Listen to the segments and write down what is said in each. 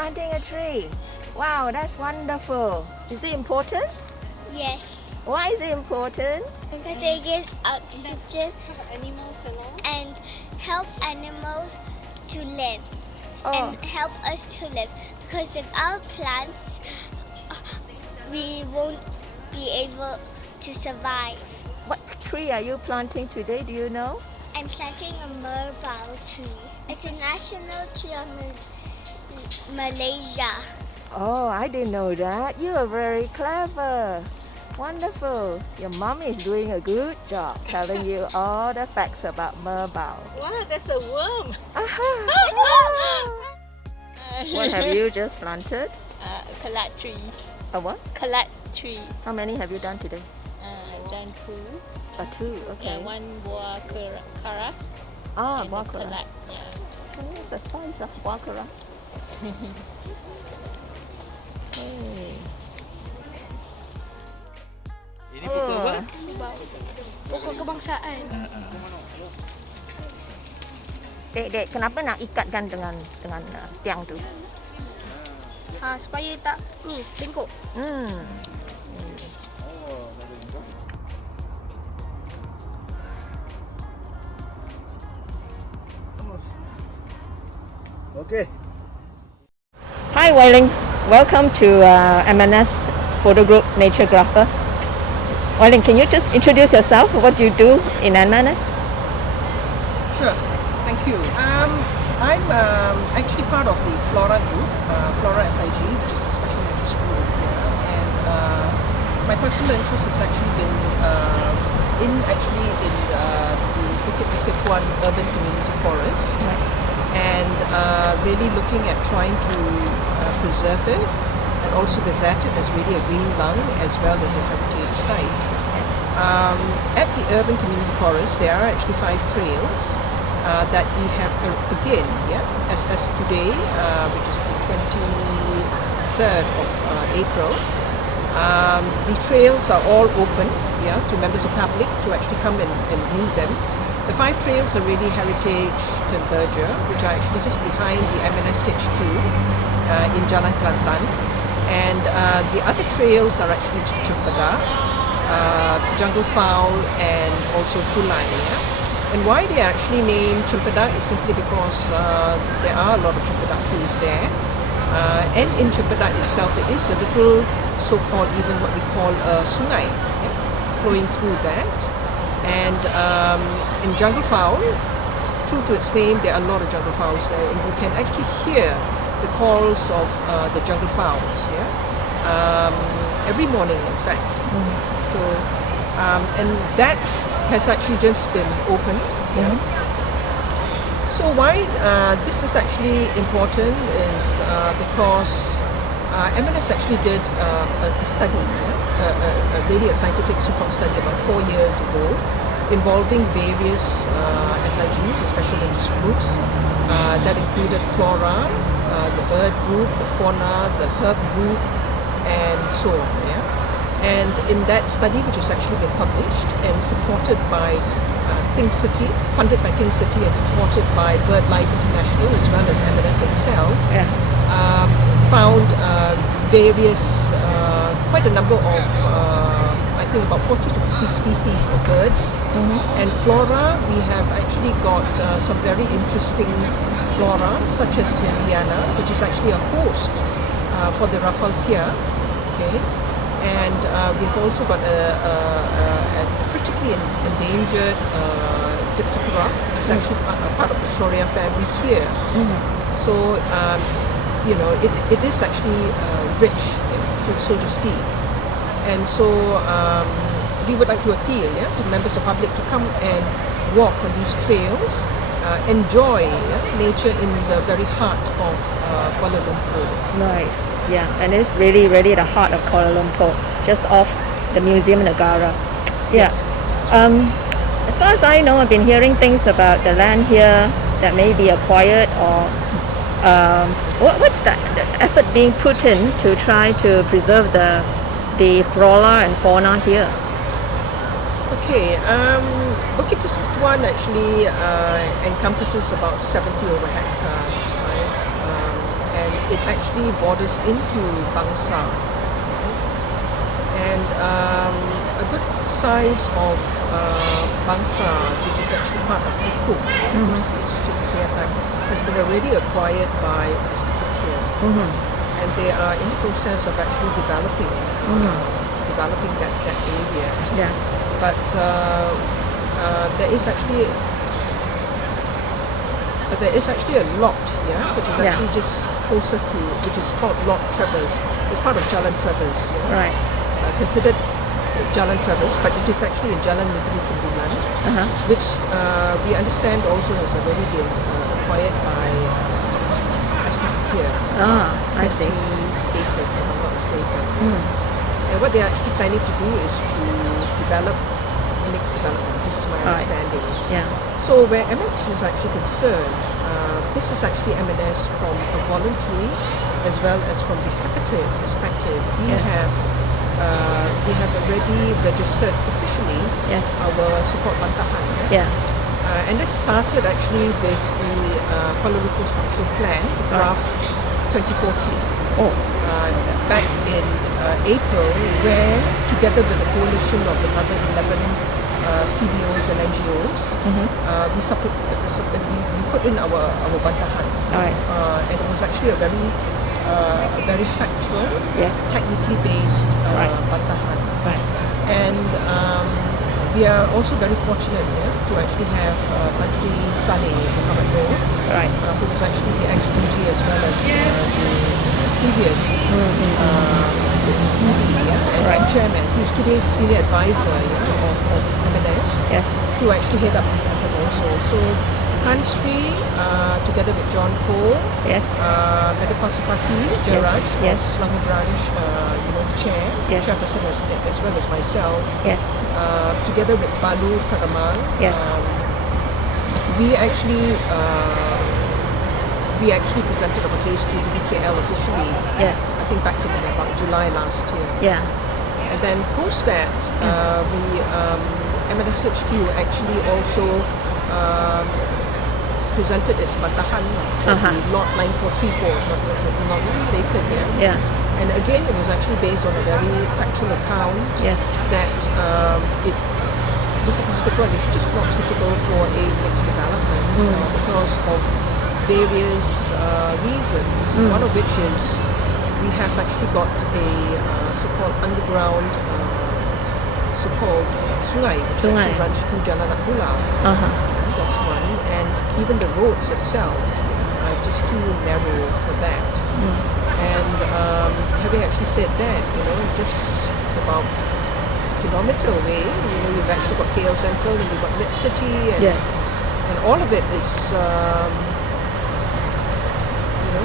planting a tree. Wow, that's wonderful. Is it important? Yes. Why is it important? Because they give oxygen and help animals to live and help us to live. Because without plants, we won't be able to survive. What tree are you planting today? Do you know? I'm planting a merbau tree. It's a national tree of Malaysia. Oh, I didn't know that. You are very clever. Wonderful. Your mom is doing a good job telling you all the facts about merbau. Wow, that's a worm. What have you just planted? Kalat tree. A what? Kalat tree. How many have you done today? I've done two. Two, okay. Yeah, one buah karas. And buah a karas. kalat. Yeah. Oh, it's the size of buah karas. Hey. Ini pokok apa? Pokok kebangsaan. Dek, kenapa nak ikatkan dengan tiang tu? Supaya tak bengkok. Okay. Hi Wei-Ling, welcome to MNS photo group Naturegrapher. Wei-Ling, can you just introduce yourself? What do you do in MNS? Sure, thank you. I'm actually part of the Flora group, Flora SIG, which is a special interest group here. And my personal interest has actually been in the Bukit Persekutuan urban community forest. And really looking at trying to preserve it and also gazette it as really a green lung as well as a heritage site. At the urban community forest, there are actually 5 trails that we have again, as today, which is the 23rd of April. The trails are all open, to members of public to actually come and view them. The 5 trails are really heritage endangered, which are actually just behind the MNS HQ in Jalan Kelantan. And the other trails are actually Cempeda, jungle fowl, and also Kulai. And why they are actually named Cempeda is simply because there are a lot of Cempeda trees there. And in Cempeda itself, there is a little so-called, even what we call a sungai flowing through that. And in jungle fowl, true to its name, there are a lot of jungle fowls there, and you can actually hear the calls of the jungle fowls, every morning, in fact. So, and that has actually just been opened. So why this is actually important is because MNS actually did a study, really a scientific so-called study about 4 years ago, involving various SIGs or special interest groups that included flora, the bird group, the fauna, the herb group, and so on. And in that study, which has actually been published and supported by Think City, funded by Think City and supported by BirdLife International as well as MNS itself, found various, quite a number of, I think about 40 to 50 species of birds. And flora, we have actually got some very interesting flora, such as the liana, which is actually a host for the rafflesia. And we've also got a critically endangered diptera, which is actually a part of the Shorea family here. So, it is actually rich, so to speak. And so we would like to appeal to members of public to come and walk on these trails, enjoy nature in the very heart of Kuala Lumpur. Right, and it's really, really the heart of Kuala Lumpur, just off the Museum Negara. Yes. As far as I know, I've been hearing things about the land here that may be acquired, or what's the effort being put in to try to preserve the flora and fauna here? Okay, Bukit Persekutuan actually encompasses about 70 over hectares, right? And it actually borders into Bangsa. And a good size of Bangsa, which is actually part of Bukit, which is the Institute Kesihatan, has been already acquired by Persekutuan. And they are in the process of actually developing that area. Yeah. But there is actually a lot, which is actually just closer to, which is called Lot Travers. It's part of Jalan Travers, Right. considered Jalan Travers, but it is actually in Jalan Negeri Sembilan, which we understand also has already been acquired by Persekutuan. I see. 50 acres, if I'm not mistaken. And what they're actually planning to do is to develop mixed development. This is my understanding. Yeah. So where MNS is actually concerned, this is actually MNS from a voluntary as well as from the secretary perspective. We have already registered officially our support bantahan. Yeah. And that started actually with the Kuala Lumpur Structural Plan, draft 2014. Back in April, where together with a coalition of another 11 CBOs and NGOs, we put in our bantahan. And it was actually a very factual, technically based bantahan. And we are also very fortunate to actually have Menteri Saleh Muhammad Noor, who was actually the ex-DG as well as the previous and chairman, who's today senior advisor of MNS, to actually head up this effort also. So Country, together with John Khor, Madam Pasupati, Jaraj of Selangor branch, the chairperson as well as myself, together with Balu Karamal, we actually presented our case to the BKL officially. I think back in about July last year. And then post that, MNS HQ actually also presented its bantahan for the lot 9434, if I'm not mistaken. And again, it was actually based on a very factual account that Bukit Persekutuan is just not suitable for a mixed development because of various reasons. One of which is we have actually got a so-called underground so-called sungai which actually runs through Jalan Abdullah. That's one, and even the roads itself are just too narrow for that. And having actually said that, just about a kilometre away, you've actually got KL Central and you've got Mid City, and all of it is,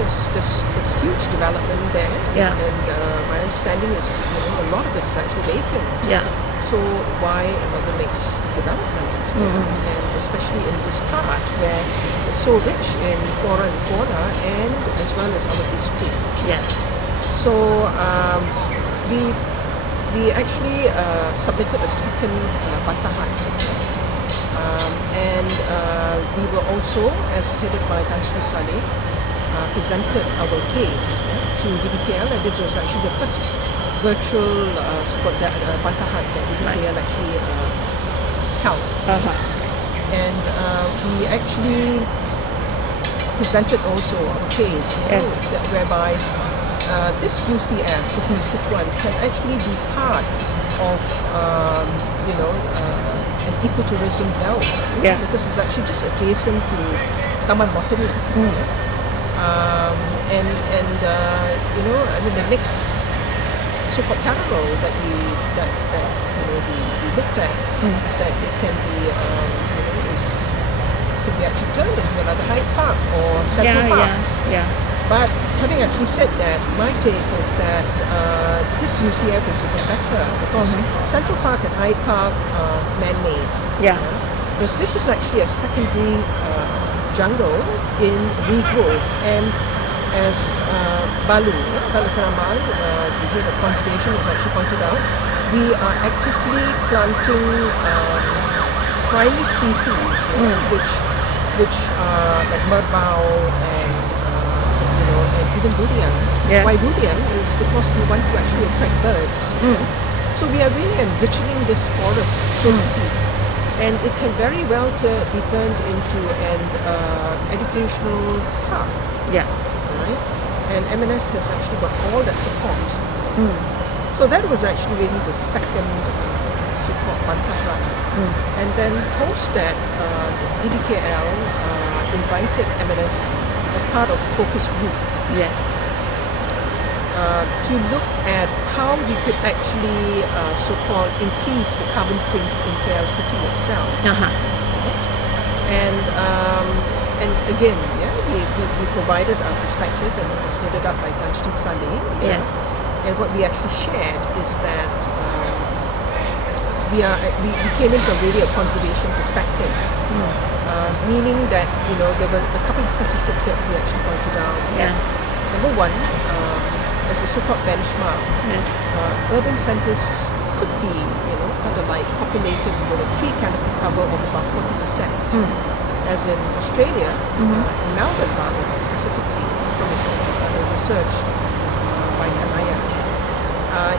there's just huge development there. And my understanding is, a lot of it is actually vacant. So why another mixed development? And especially in this part where it's so rich in flora and fauna and as well as our history. So we actually submitted a second bantahan. And we were also, as headed by Menteri Saleh, presented our case to DBKL, and this was actually the first virtual support bantahan that DBKL actually held. And we actually presented also our case, whereby this UCF, the Persekutuan, can actually be part of, an ecotourism belt, because it's actually just adjacent to Taman Botany. The next so-called parallel that we looked at is that it can be actually turned into another Hyde Park or Central Park. But having actually said that, my take is that this UCF is even better because Central Park and Hyde Park are man-made. Because this is actually a secondary jungle in regrowth, and as Balu Karamal, the head of conservation, has actually pointed out, we are actively planting primary species, which are like merbau and even durian. Yeah. Why durian is because we want to actually attract birds. So we are really enriching this forest, so to speak. And it can very well be turned into an educational park, Yeah. right? And MNS has actually got all that support. So that was actually really the second support bantahan. And then post that, BDKL invited MNS as part of focus group Yes. to look at how we could actually so-called increase the carbon sink in KL City itself. And again, we provided our perspective, and it was headed up by Constance. Yes. And what we actually shared is that we came in from really a conservation perspective, meaning that there were a couple of statistics that we actually pointed out. Yeah. Number one, as a so-called benchmark, urban centres could be, kind of like populated with a tree canopy cover of about 40%. As in Australia, in Melbourne, rather specifically, from the research by Gau Nair,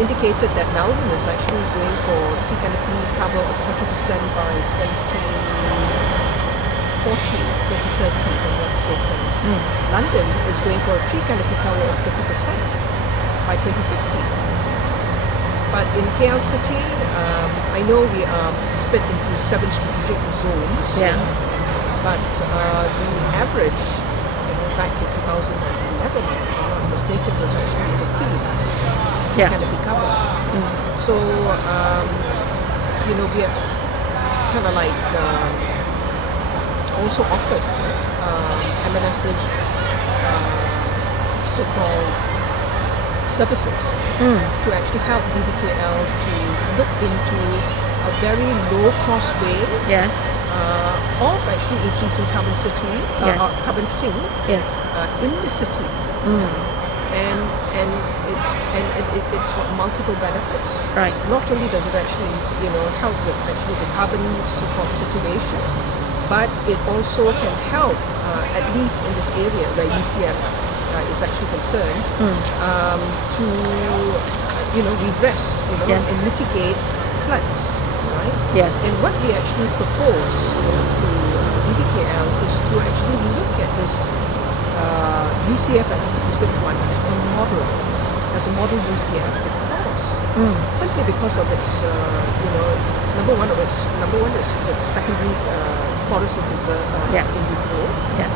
indicated that Melbourne is actually going for tree canopy cover of 40% by 2030, if I'm not mistaken. London is going for a tree canopy cover of 30% by 2050. But in KL City, I know we are split into 7 strategic zones. Yeah. But the average, back to 2011, if I'm not mistaken, was actually in the teens. Yeah. Canopy cover. So, we have kind of like also offered MNS's so-called services to actually help BDKL to look into a very low-cost way Yes. of actually increasing carbon carbon sink in the city, and it's got multiple benefits. Right. Not only does it actually help with actually the carbon support situation, but it also can help at least in this area where UCF is actually concerned to redress and mitigate floods. Right? Yes. And what we actually propose to BDKL is to actually look at this UCF at Persekutuan as a model UCF, because simply because of its number one is the secondary forest reserve in the growth. Yeah.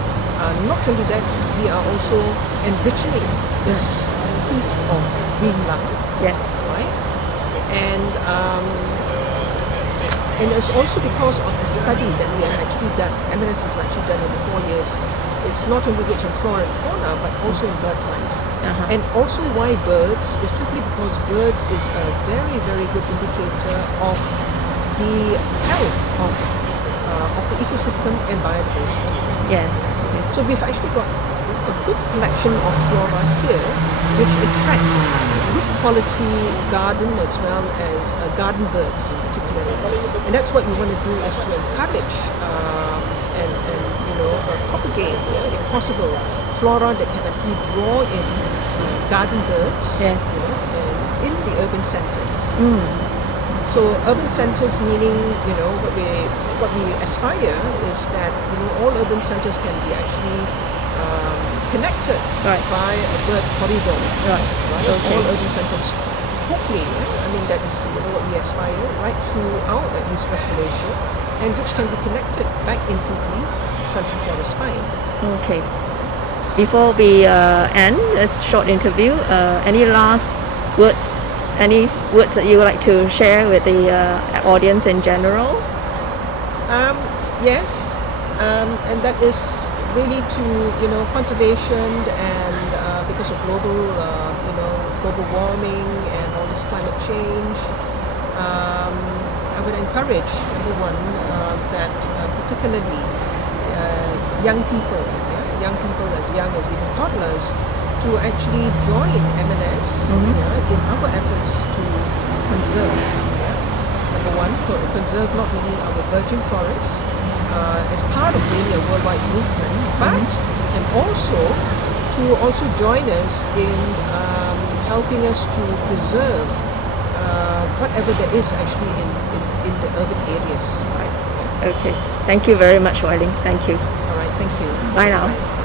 Not only that, we are also enriching this piece of greenland. Yeah. Right? And it's also because of the study that we have actually done. MNS has actually done in the 4 years. It's not only rich in flora and fauna, but also in bird life. And also why birds is simply because birds is a very, very good indicator of the health of the ecosystem and biodiversity. Yes. So we've actually got a good collection of flora here, which attracts good quality garden as well as garden birds particularly. And that's what we want to do, is to encourage and propagate, if possible, flora that can actually draw in garden birds in the urban centres. So urban centres meaning, what we aspire is that all urban centres can be actually connected by a bird corridor. Right. Okay. All urban centres, hopefully, that is what we aspire right throughout at least West Malaysia, and which can be connected back into the Central Forest Spine. Okay. Before we end this short interview, any last words? Any words that you would like to share with the audience in general? Yes, and that is really to conservation, and because of global warming and all this climate change, I would encourage everyone that particularly young people as young as even toddlers, to actually join MNS in our efforts to conserve. Number one, conserve not only our virgin forests as part of really a worldwide movement, but and also to to also join us in helping us to preserve whatever there is actually in the urban areas. Okay. Thank you very much, Wai Ling. Thank you. All right, thank you. Bye now.